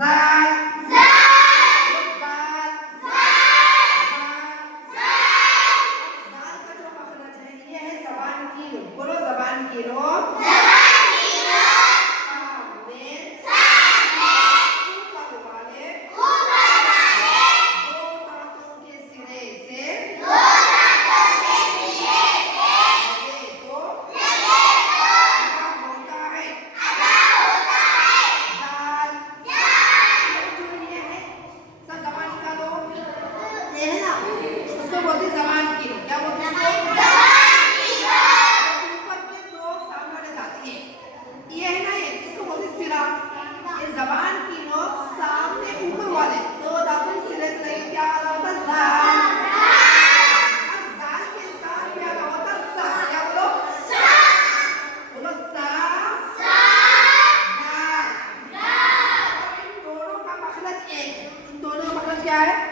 जाल जाल जाल का जो मखरज है ये है जबान की रो। बोलो जबान की रो। बोलते जबान की रो। क्या बोलते हैं? जबान की रो। ऊपर के दो सामने वाले दांत ये है ना, ये इसको बोलते सिरा। ये जबान की नोक सामने ऊपर वाले दो दांतों के सिरे से लेके क्या आ रहा होता है? जाल। अब जाल के साथ क्या आ रहा होता है? सा। क्या बोलो? सा। बोलो सा। सा। जाल। जाल। इन दोनों का मखरज एक है। इन दोनों का मखरज क्या है?